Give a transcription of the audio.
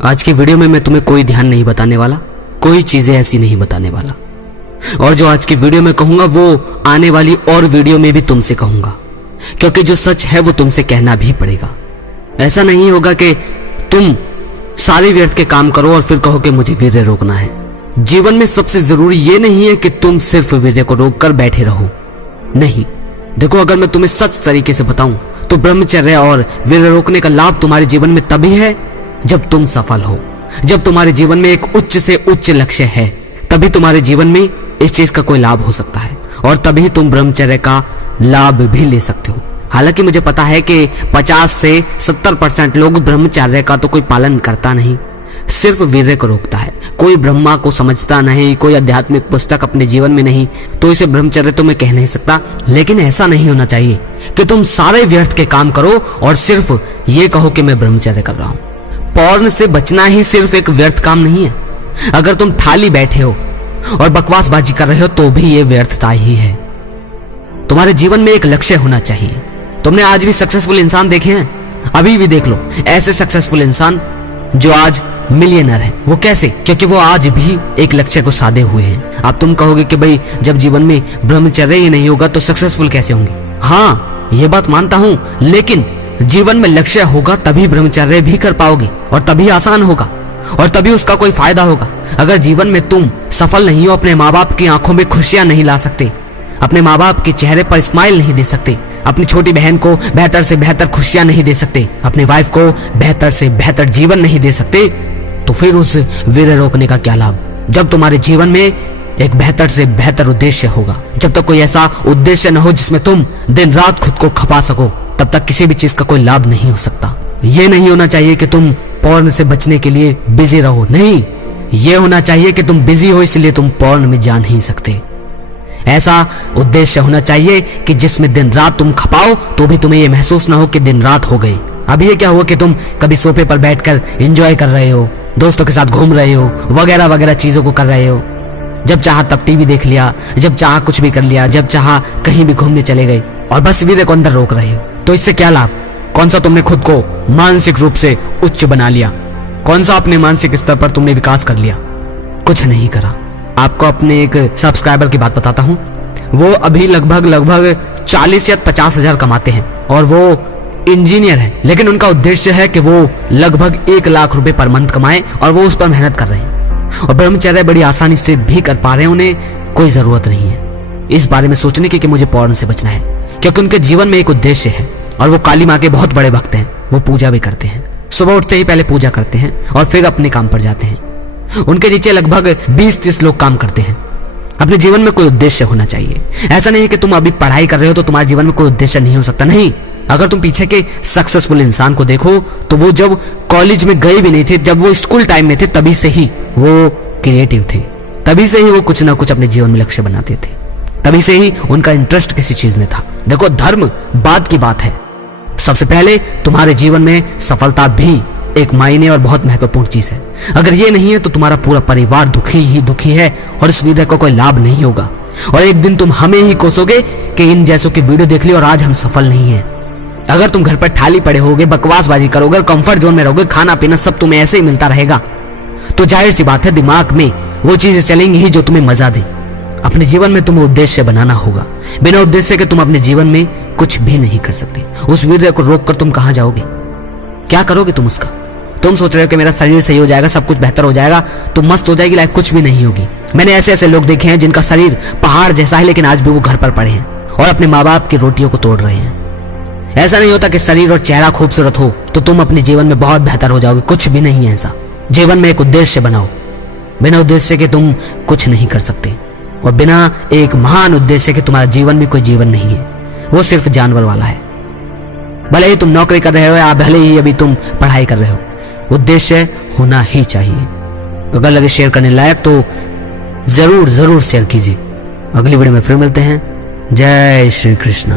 आज की वीडियो में मैं तुम्हें कोई ध्यान नहीं बताने वाला, कोई चीजें ऐसी नहीं बताने वाला। और जो आज की वीडियो में कहूंगा वो आने वाली और वीडियो में भी तुमसे कहूंगा, क्योंकि जो सच है वो तुमसे कहना भी पड़ेगा। ऐसा नहीं होगा कि तुम सारे व्यर्थ के काम करो और फिर कहो कि मुझे वीर्य रोकना है। जीवन में सबसे जरूरी ये नहीं है कि तुम सिर्फ वीर्य को रोक कर बैठे रहो। नहीं, देखो, अगर मैं तुम्हें सच तरीके से बताऊं तो ब्रह्मचर्य और वीर्य रोकने का लाभ तुम्हारे जीवन में तभी है जब तुम सफल हो, जब तुम्हारे जीवन में एक उच्च से उच्च लक्ष्य है, तभी तुम्हारे जीवन में इस चीज का कोई लाभ हो सकता है और तभी तुम ब्रह्मचर्य का लाभ भी ले सकते हो। हालांकि मुझे पता है कि 50 से 70% लोग ब्रह्मचर्य का तो कोई पालन करता नहीं, सिर्फ वीर्य को रोकता है। कोई ब्रह्मा को समझता नहीं, कोई आध्यात्मिक पुस्तक अपने जीवन में नहीं, तो इसे ब्रह्मचर्य तो मैं कह नहीं सकता। लेकिन ऐसा नहीं होना चाहिए कि तुम सारे व्यर्थ के काम करो और सिर्फ ये कहो कि मैं ब्रह्मचर्य कर रहा हूं। पॉर्न से बचना ही सिर्फ एक व्यर्थ काम नहीं है। अगर तुम खाली बैठे हो और बकवासबाजी कर रहे हो तो भी ये व्यर्थता ही है। तुम्हारे जीवन में एक लक्ष्य होना चाहिए। तुमने आज भी सक्सेसफुल इंसान देखे हैं? अभी भी देख लो ऐसे सक्सेसफुल इंसान जो आज मिलियनर है। वो कैसे? क्योंकि वो आज भी एक लक्ष्य को साधे हुए हैं। अब तुम कहोगे कि भाई जब जीवन में ब्रह्मचर्य ही नहीं होगा तो सक्सेसफुल कैसे होंगे? हाँ, ये बात मानता हूं, लेकिन जीवन में लक्ष्य होगा तभी ब्रह्मचर्य भी कर पाओगे और तभी आसान होगा और तभी उसका कोई फायदा होगा। अगर जीवन में तुम सफल नहीं हो, अपने माँ बाप की आंखों में खुशियां नहीं ला सकते, अपने माँ बाप के चेहरे पर स्माइल नहीं दे सकते, अपनी छोटी बहन को बेहतर से बेहतर खुशियां नहीं दे सकते, अपनी वाइफ को बेहतर से बेहतर जीवन नहीं दे सकते, तो फिर उस वीर्य रोकने का क्या लाभ? जब तुम्हारे जीवन में एक बेहतर से बेहतर उद्देश्य होगा, जब तक कोई ऐसा उद्देश्य न हो जिसमें तुम दिन रात खुद को खपा सको, तब तक किसी भी चीज का कोई लाभ नहीं हो सकता। ये नहीं होना चाहिए कि तुम पॉर्न से बचने के लिए बिजी रहो। नहीं, ये होना चाहिए कि तुम बिजी हो इसलिए तुम पॉर्न में जा नहीं सकते। ऐसा उद्देश्य होना चाहिए कि जिसमें दिन रात तुम खपाओ तो भी तुम्हें ये महसूस ना हो कि दिन रात हो गई। अब ये क्या हुआ कि तुम कभी सोफे पर बैठकर एंजॉय कर रहे हो, दोस्तों के साथ घूम रहे हो, वगैरह वगैरह चीजों को कर रहे हो। जब चाहा तब टीवी देख लिया, जब चाहा कुछ भी कर लिया, जब चाहा कहीं भी घूमने चले गए और बस वीर्य को अंदर रोक रहे हो। तो इससे क्या लाभ? कौन सा तुमने खुद को मानसिक रूप से उच्च बना लिया? कौन सा अपने मानसिक स्तर पर तुमने विकास कर लिया? कुछ नहीं करा। आपको अपने एक सब्सक्राइबर की बात बताता हूं। वो अभी लगभग 40 या 50 हजार कमाते हैं और वो इंजीनियर है, लेकिन उनका उद्देश्य है कि वो लगभग 1 लाख रुपए पर मंथ कमाए और वो उस पर मेहनत कर रहे हैं और ब्रह्मचर्य बड़ी आसानी से भी कर पा रहे हैं। उन्हें कोई जरूरत नहीं है इस बारे में सोचने की कि मुझे पॉर्न से बचना है, क्योंकि उनके जीवन में एक उद्देश्य है और वो काली माँ के बहुत बड़े भक्त हैं। वो पूजा भी करते हैं, सुबह उठते ही पहले पूजा करते हैं और फिर अपने काम पर जाते हैं। उनके नीचे लगभग 20-30 लोग काम करते हैं। अपने जीवन में कोई उद्देश्य होना चाहिए। ऐसा नहीं है कि तुम अभी पढ़ाई कर रहे हो तो तुम्हारे जीवन में कोई उद्देश्य नहीं हो सकता। नहीं, अगर तुम पीछे के सक्सेसफुल इंसान को देखो तो वो जब कॉलेज में गए भी नहीं थे, जब वो स्कूल टाइम में थे, तभी से ही वो क्रिएटिव थे, तभी से ही वो कुछ ना कुछ अपने जीवन में लक्ष्य बनाते थे, तभी से ही उनका इंटरेस्ट किसी चीज में था। देखो, धर्म बाद की बात है, सबसे पहले तुम्हारे जीवन में सफलता भी एक मायने और बहुत महत्वपूर्ण चीज है। अगर ये नहीं है तो तुम्हारा पूरा परिवार दुखी ही दुखी है और इस वीडियो को कोई लाभ नहीं होगा और एक दिन तुम हमें ही कोसोगे कि इन जैसों की वीडियो देख ली और आज हम सफल नहीं है। अगर तुम घर पर ठाली पड़े होगे, बकवासबाजी करोगे, कंफर्ट जोन में रहोगे, खाना पीना सब तुम्हें ऐसे ही मिलता रहेगा, तो जाहिर सी बात है दिमाग में वो चीजें चलेंगी ही जो तुम्हें मजा दे। अपने जीवन में तुम्हें उद्देश्य बनाना होगा। बिना उद्देश्य के तुम अपने जीवन में कुछ भी नहीं कर सकते। उस वीर्य को रोक कर तुम कहां जाओगे? क्या करोगे तुम उसका? तुम सोच रहे हो कि मेरा शरीर सही हो जाएगा, सब कुछ बेहतर हो जाएगा, तो मस्त हो जाएगी लाइफ। कुछ भी नहीं होगी। मैंने ऐसे ऐसे लोग देखे हैं जिनका शरीर पहाड़ जैसा है, लेकिन आज भी वो घर पर पड़े हैं और अपने माँ बाप की रोटियों को तोड़ रहे हैं। ऐसा नहीं होता कि शरीर और चेहरा खूबसूरत हो तो तुम अपने जीवन में बहुत बेहतर हो जाओगे। कुछ भी नहीं है ऐसा। जीवन में एक उद्देश्य बनाओ। बिना उद्देश्य के तुम कुछ नहीं कर सकते और बिना एक महान उद्देश्य के तुम्हारा जीवन में कोई जीवन नहीं है, वो सिर्फ जानवर वाला है। भले ही तुम नौकरी कर रहे हो या भले ही अभी तुम पढ़ाई कर रहे हो, उद्देश्य होना ही चाहिए। अगर लगे शेयर करने लायक तो जरूर शेयर कीजिए। अगली वीडियो में फिर मिलते हैं। जय श्री कृष्णा।